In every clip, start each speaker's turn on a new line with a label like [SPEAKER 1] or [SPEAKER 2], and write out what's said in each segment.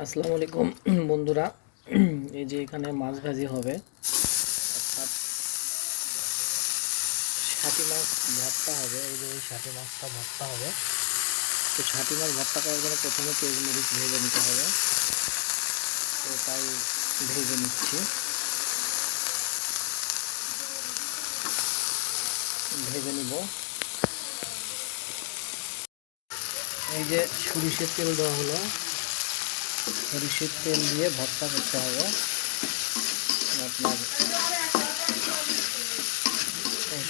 [SPEAKER 1] আসসালামু আলাইকুম, বন্ধুরা। এই যে এখানে মাছ ভাজি হবে। অর্থাৎ ষাটি মাছ ভর্তা হবে, এই যে ষাটি মাছটা ভর্তা হবে। তো ষাটি মাছ ভর্তা করার জন্য প্রথমে পেঁয়াজ মরিচ ভেজে নিতে হবে। তো তাই ভেজে নিচ্ছি। ভেজে নিব। এই যে সরিষের তেল দেওয়া হলো। সরিষের তেল দিয়ে ভর্তা করতে হবে। আপনার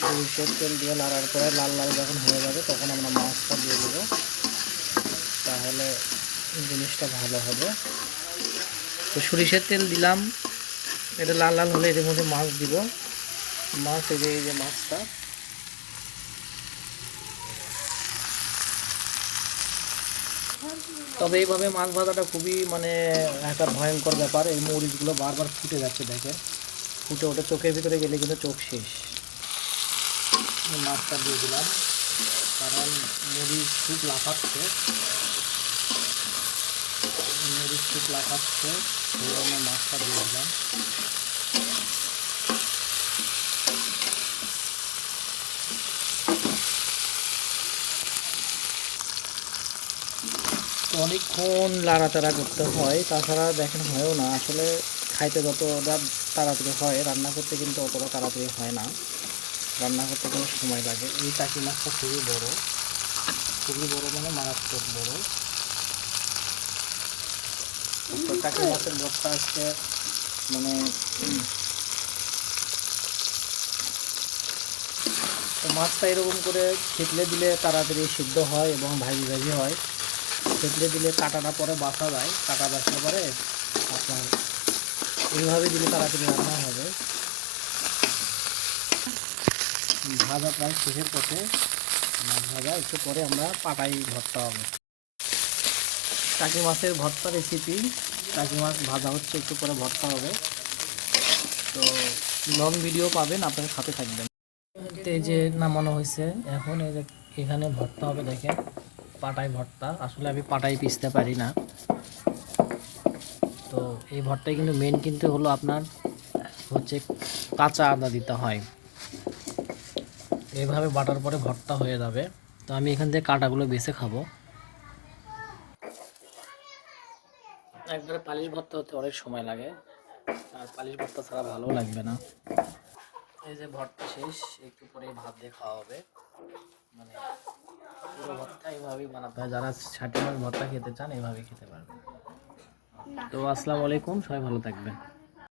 [SPEAKER 1] সরিষের তেল দিয়ে লাড়ার পরে লাল লাল যখন হয়ে যাবে, তখন আমরা মাছটা দিয়ে দেবো। তাহলে জিনিসটা ভালো হবে। তো সরিষের তেল দিলাম। এটা লাল লাল হলে এর মধ্যে মাছ দিব। মাছ এই যে এই যে মাছটা। তবে এইভাবে মাছ ভাজাটা খুবই মানে একটা ভয়ঙ্কর ব্যাপার। এই মরিচগুলো বারবার ফুটে যাচ্ছে দেখেন। ফুটে ওঠে, চোখের ভিতরে গেলে কিন্তু চোখ শেষ। মাছটা দিয়ে দিলাম। কারণ মরিচ খুব লাফাচ্ছে। মরিচ খুব লাফাচ্ছে। মাছটা দিয়ে দিলাম। অনেকক্ষণ লাড়াচাড়া করতে হয়, তাছাড়া দেখেন হয়ও না, আসলে খাইতে যতটা তাড়াতাড়ি হয়, রান্না করতে কিন্তু অতটা তাড়াতাড়ি হয় না। রান্না করতে কোনো সময় লাগে। এই টাকি মাছটা খুবই বড়। খুবই বড় মানে মারাত্মক বড়। টাকি মাছের ভর্তা আজকে মানে মাছটা এরকম করে থেতলে দিলে তাড়াতাড়ি সিদ্ধ হয় এবং ভাজি ভাজি হয়। থেতলে দিলে কাটাটা পরে বাসা যায়, কাটা বাসলে পরে আপনার এইভাবে দিলে তাড়াতাড়ি রান্না হবে। ভাজা প্রায় শেষের পথে মাছ ভাজা, একটু পরে আমরা পাটাই ভর্তা হবে। টাকি মাছের ভর্তা রেসিপি টাকি মাছ ভাজা হচ্ছে, একটু পরে ভর্তা হবে। তো লং ভিডিও পাবেন, আপনার সাথে থাকবেন। এই যে নামানো হয়েছে, এখন এই যে এখানে ভর্তা হবে, দেখেন। পাটাই ভর্তা। আসলে আমি পাটাই পিসতে পারি না। তো এই ভর্তায় কিন্তু মেন কিন্তু হলো আপনার, হচ্ছে কাঁচা আদা দিতে হয়। এইভাবে বাটার পরে ভর্তা হয়ে যাবে। তো আমি এখান থেকে কাঁটাগুলো বেছে খাব। একবারে পালিশ ভর্তা হতে অনেক সময় লাগে। আর পালিশ ভর্তা ছাড়া ভালো লাগবে না। এই যে ভর্তা শেষ, একটু পরে ভাত দিয়ে খাওয়া হবে। মানে পুরো ভর্তা এইভাবেই বানাতে হয় যারা ষাটি ভর্তা খেতে চান এইভাবে খেতে পারবেন। তো আসসালামু আলাইকুম, সবাই ভালো থাকবেন।